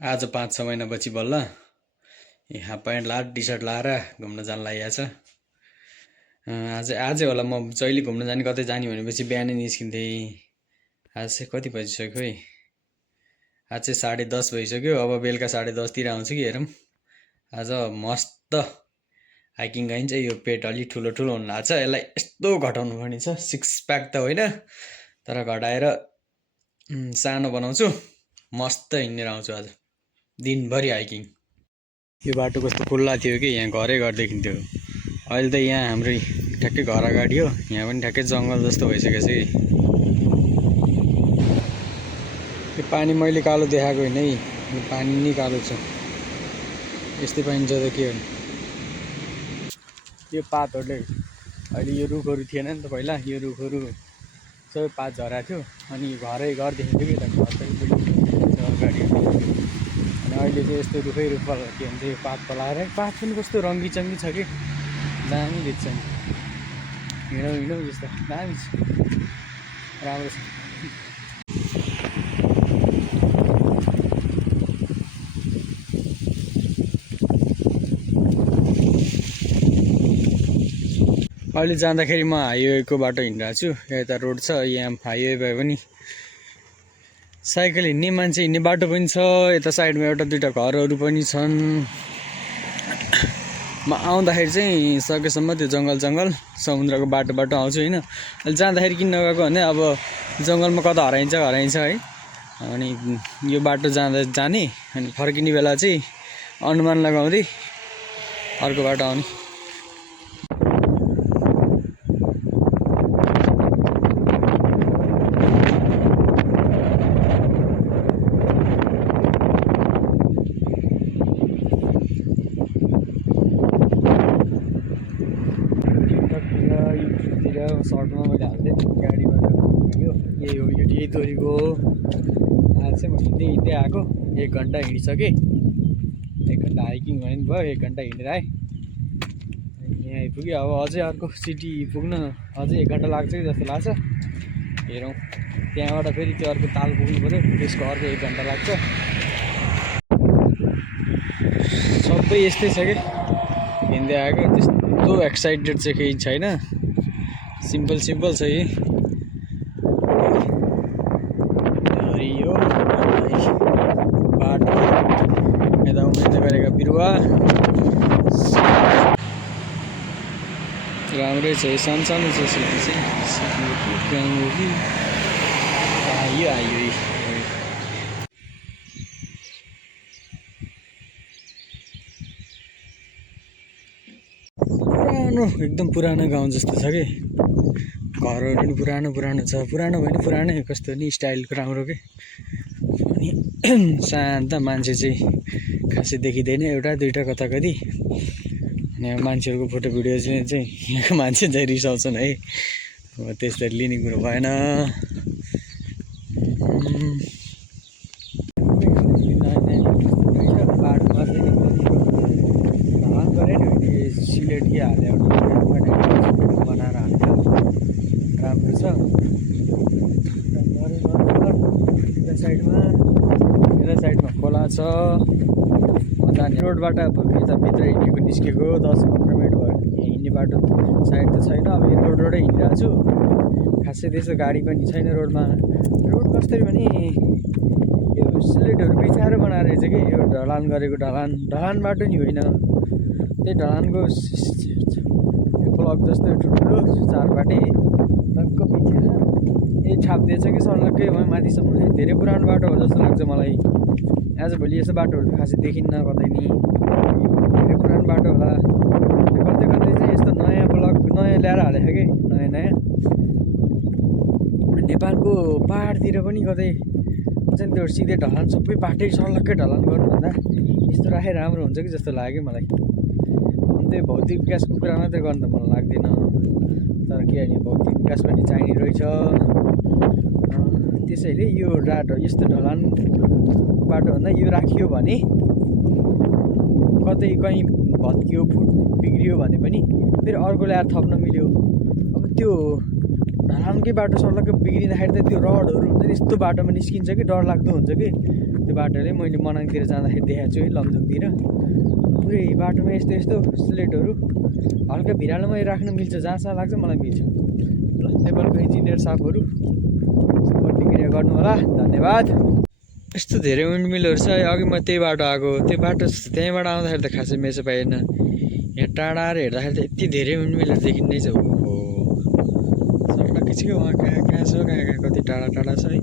आज 5-6 महिनापछि बल्ल हाफ प्यान्ट लाएर टी सर्ट लाएर घुम्न जान लागिएको छ। आजै होला म जहिले घुम्न जाने कतै जाने भनेपछि बिहानै निस्किन्थेँ। आज चाहिँ कति बजिसक्यो है? आज चाहिँ 10:30 भइसक्यो। अब बेलुका 10:30 तिर आउँछु कि हेरौँ। आज मस्त हाइकिङ गइन्छ। यो पेट अलि ठुलो ठुलो हुन लाग्छ। यसलाई यस्तो घटाउनु पर्ने छ। 6 प्याक त होइन तर घटाएर सानो बनाउँछु। मस्त हिँडेर आउँछु आज दिनभरि हाइकिङ। यो बाटो कस्तो खुल्ला थियो कि यहाँ घरै घर देखिन्थ्यो। अहिले त यहाँ हाम्रो ठ्याक्कै घर अगाडि हो। यहाँ पनि ठ्याक्कै जङ्गल जस्तो भइसकेको छ कि। यो पानी मैले कालो देखाएको होइन है, यो पानी नै कालो छ। यस्तै पाइन्छ त के हो। यो पातहरूले अहिले यो रुखहरू थिएन नि त पहिला। यो रुखहरू सबै पात झरेको थियो अनि घरै घर देखिन्थ्यो कि त घर चाहिँ बिल्डिङ अगाडि। अनि अहिले चाहिँ यस्तो रुखै रुख के भन्छ यो पात पलाएर। पात पनि कस्तो रङ्गीचङ्गी छ कि दामी देख्छ नि। हिँडौँ हिँडौँ जस्तो दामी छ, राम्रो छ। अहिले जाँदाखेरि म हाइवेको बाटो हिँडिरहेको छु। यता रोड छ, यहाँ हाइवे भए पनि साइकल हिँड्ने मान्छे हिँड्ने बाटो पनि छ। यता साइडमा एउटा दुईवटा घरहरू पनि छन्। म आउँदाखेरि चाहिँ सकेसम्म त्यो जङ्गल समुद्रको बाटो आउँछु होइन। अहिले जाँदाखेरि किन नगएको भने अब जङ्गलमा कता हराइन्छ है। अनि यो बाटो जाने अनि फर्किने बेला चाहिँ अनुमान लगाउँदै अर्को बाटो आउने। सर्टमा मैले हाल्थेँ गाडीबाट भिडियो। यही हो, यो यही तोरीको हो। आज चाहिँ म हिँड्दै आएको। 1 घन्टा हिँडिसकेँ। 1 घन्टा हाइकिङ भयो नि भयो। 1 घन्टा हिँडेर आएँ, यहाँ आइपुगेँ। अब अझै अर्को सिटी पुग्न अझै 1 घन्टा लाग्छ कि जस्तो लाग्छ। हेरौँ, त्यहाँबाट फेरि त्यो अर्को ताल पुग्नु पऱ्यो, त्यसको अर्को 1 घन्टा लाग्छ। सबै यस्तै छ कि हिँड्दै आएको। त्यस्तो एक्साइटेड चाहिँ केही छैन, सिम्पल छ यही। हरियो बाटो, यता उम्रिँदै गरेका बिरुवा राम्रै छ। सानो छ सिटी चाहिँ। आयो पुरानो, एकदम पुरानो गाउँ जस्तो छ कि। घरहरू पनि पुरानो छ। पुरानो भयो नि पुरानै, कस्तो नि स्टाइलको राम्रो के। अनि शान्त, मान्छे चाहिँ खासै देखिँदैन, एउटा दुईवटा कताकति। अनि मान्छेहरूको फोटो भिडियो चाहिँ यहाँको मान्छे चाहिँ रिसाउँछन् है। अब त्यसरी लिने कुरो भएन। बाटोमा चाहिँ ढलान गरे नि सिलेट कि हाल्यो बनाएर हाल्यो, राम्रो छ। यता साइडमा खोला छ। म जाने रोडबाट यता भित्र हिँडेको निस्केको 10-15 मिनट भयो। यहाँ हिँड्ने बाटो साइड त छैन। अब यो रोडै हिँडिरहेको छु। खासै त्यस्तो गाडी पनि छैन रोडमा। रोड कसरी भने यो सिलेटहरू बिछाएर बनाएर रहेछ कि। यो ढलान गरेको ढलान बाटो नि होइन, त्यही ढलानको ब्लक जस्तो ठुल्ठुलो 4 बाटे टक्क बिछाएर यही छापिदिएछ कि सडकै भयो माथिसम्म। धेरै पुरानो बाटो हो जस्तो लाग्छ मलाई। आजभोलि यस्तो बाटोहरू खासै देखिन्न कतै नि। धेरै पुरानो बाटो होला। कतै चाहिँ यस्तो नयाँ ब्लक नयाँ ल्याएर हालेको कि नयाँ। नेपालको पाहाडतिर पनि कतै हुन्छ नि त्यो सिधै ढलान, सबै बाटै सडक्कै ढलान गर्नुभन्दा यस्तो राखे राम्रो हुन्छ कि जस्तो लाग्यो मलाई। त्यही भौतिक विकासको कुरा मात्रै गर्नु त मलाई लाग्दैन, तर के भने भौतिक विकास पनि चाहिने रहेछ। त्यसैले यो यस्तो ढलान बाटोभन्दा यो राखियो भने कतै कहीँ भत्कियो बिग्रियो भने पनि फेरि अर्को ल्याएर थप्न मिल्यो। अब त्यो ढलानकै बाटो सडक्कै बिग्रिँदाखेरि त त्यो रडहरू हुन्छ नि, यस्तो बाटोमा निस्किन्छ कि डर लाग्दो हुन्छ कि। त्यो बाटोले मैले मनाङतिर जाँदाखेरि देखाएको छु है लमजुङतिर पुरै बाटोमा यस्तो यस्तो स्लेटहरू हल्का भिरालोमा राख्न मिल्छ जहाँसम्म लाग्छ मलाई मिल्छ ल नेपालको इन्जिनियर साहबहरू प्रतिक्रिया गर्नु होला धन्यवाद यस्तो धेरै विन्डमिलहरू छ अघि म त्यही बाटो आएको त्यो बाटो त्यहीँबाट आउँदाखेरि त खासै मेसो पाएन यहाँ टाढा हेर्दाखेरि त यति धेरै विन्डमिलहरू देखिँदै छ ओहो सडक छ कि उहाँ कहाँ कहाँ छ कहाँ कहाँ कति टाढा टाढा छ है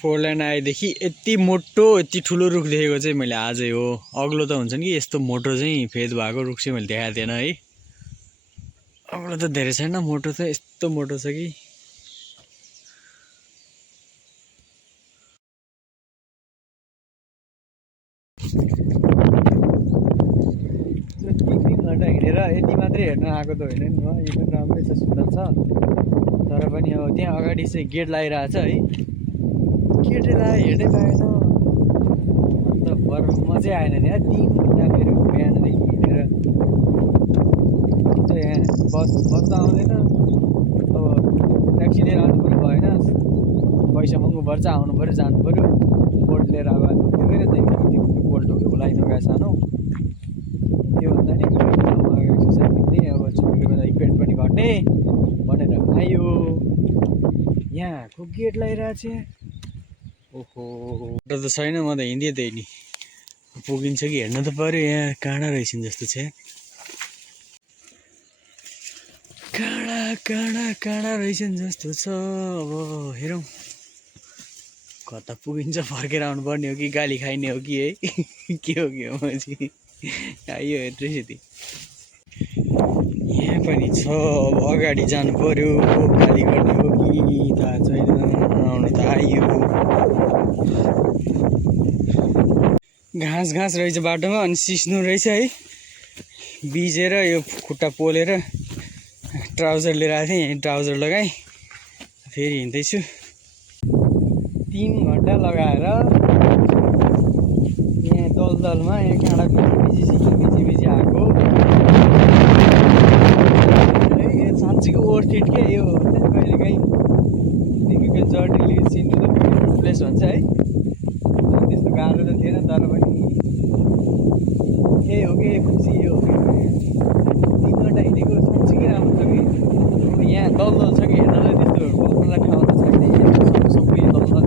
फोर लाइन आएदेखि यति मोटो यति ठुलो रुख देखेको चाहिँ मैले आजै हो अग्लो त हुन्छ नि कि यस्तो मोटो चाहिँ फेद भएको रुख चाहिँ मैले देखाएको थिएन है अग्लो त धेरै छैन मोटो त यस्तो मोटो छ कि तिन घन्टा हिँडेर यति मात्रै हेर्न आएको त होइन नि यो पनि राम्रै छ सुन्दर छ तर पनि अब त्यहाँ अगाडि चाहिँ गेट लगाइरहेछ है केटी लगाएर हेर्नै पाएन अन्त भर मजै आएन त्यहाँ 3 घन्टा मेरो बिहानदेखि हिँडेर यहाँ बस त आउँदैन अब ट्याक्सी लिएर आउनु पनि भएन पैसा महँगो पर्छ आउनु पऱ्यो जानु पऱ्यो बोट लिएर अब त्यो बोल्टो कि भुलाइनु गएको सानो त्योभन्दा नि एक्सर्साइज पनि अब छुट्टीको बेला पेट पनि घट्ने भनेर आयो यहाँको गेट लगाइरहेको छ ओहो बाटो त छैन म त हिँड्दै त्यही नि पुगिन्छ कि हेर्न त पऱ्यो यहाँ काँडा रहेछन् जस्तो छ काँडा काँडा काँडा रहेछन् जस्तो छ अब हेरौँ कता पुगिन्छ फर्केर आउनुपर्ने हो कि गाली खाइने हो कि है के हो पछि आयो इलेक्ट्रिसिटी यहाँ पनि छ अब अगाडि जानु पर्यो गाली गर्ने हो कि थाहा छैन आउनु त आयो घाँस घाँस रहेछ बाटोमा अनि सिस्नु रहेछ है भिजेर यो खुट्टा पोलेर ट्राउजर लिएर आएको थिएँ यहीँ ट्राउजर लगाएँ फेरि हिँड्दैछु 3 घन्टा लगाएर यहाँ दलदलमा यहाँ काँडा भिजी आएको साँच्चीको ओभरथिट के यो कहिले काहीँ difficult journey since to the beautiful place भन्छ है त्यस्तो गाह्रो त थिएन तर पनि ए हो कि खुसी हो कि 3 घन्टा हिँडेको साँच्चीकै राम्रो छ कि यहाँ दलदल छ कि हेर्नलाई त्यस्तो कल्पनालाई ठाउँ त छैन सबै दलदल छ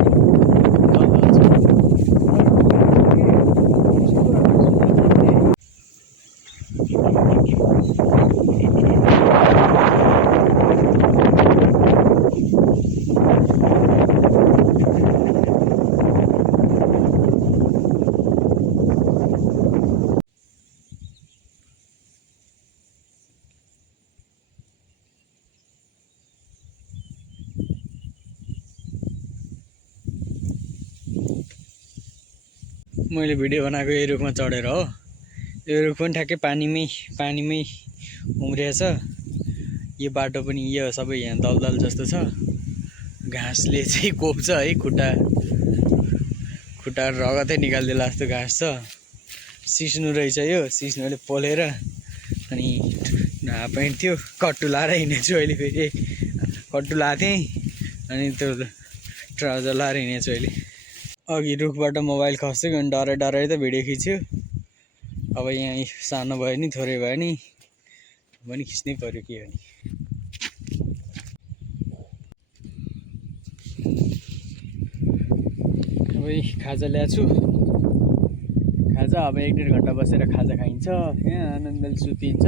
मैले भिडियो बनाएको यो रुखमा चढेर हो यो रुख पनि ठ्याक्कै पानीमै उम्रिएछ यो बाटो पनि यो सबै यहाँ दलदल जस्तो छ घाँसले चाहिँ कोप्छ है खुट्टा रगतै निकालिदिला जस्तो घाँस छ सिस्नु रहेछ यो सिस्नुले पोलेर अनि हाफ प्यान्ट थियो कट्टु लाएर हिँडेछु अहिले फेरि कट्टु लाएको थिएँ अनि त्यो ट्राउजर लाएर हिँडेछु अहिले अघि रुखबाट मोबाइल खस्यो अनि डराइ त भिडियो खिच्यो अब यहाँ सानो भयो नि थोरै भयो नि पनि खिच्नै पर्यो के हो नि अब खाजा ल्याएको छु खाजा अब 1-1.5 घन्टा बसेर खाजा खाइन्छ यहाँ आनन्दले सुतिन्छ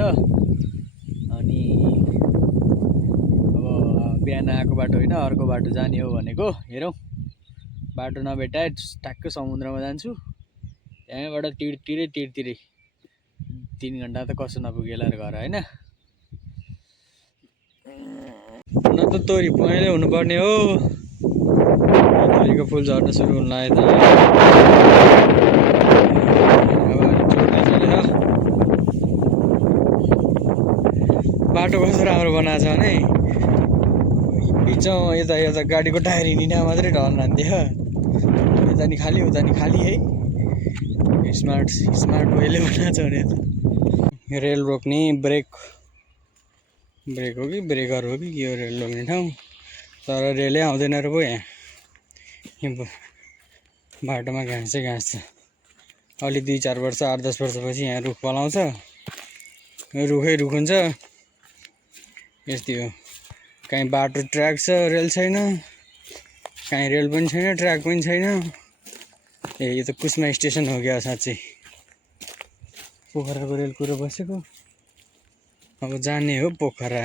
अनि अब बिहान आएको बाटो होइन अर्को बाटो जाने हो भनेको हेरौँ बाटो नभेटाए ट्याक्कै समुद्रमा जान्छु त्यहाँबाट तिरै 3 घन्टा त कसो नपुगेला घर होइन न त तोरी पहेँलै हुनुपर्ने हो तोरीको फुल झर्न सुरु हुन लाग्यो त बाटो कस्तो राम्रो बनाएको छ भने बिचमा यता गाडीको टायर हिँडिन मात्रै ढल हान्थ्यो यता नि खाली उता नि खाली है स्मार्ट वेले बनाएको छ भने रेल रोक्ने ब्रेक हो कि ब्रेकर हो कि के हो रेल रोक्ने ठाउँ, तर रेलै आउँदैन र पो यहाँ बाटोमा घाँसै घाँस छ। अलि 2-4 वर्ष 8-10 वर्षपछि यहाँ रुख पलाउँछ, रुखै रुख हुन्छ। यस्तै हो, कहीँ बाटो ट्र्याक छ रेल छैन, कहीँ रेल पनि छैन ट्र्याक पनि छैन। यो त कुस्मा स्टेसन हो क्या साँच्चै। पोखराको रेल कुरो बसेको, अब जाने हो पोखरा।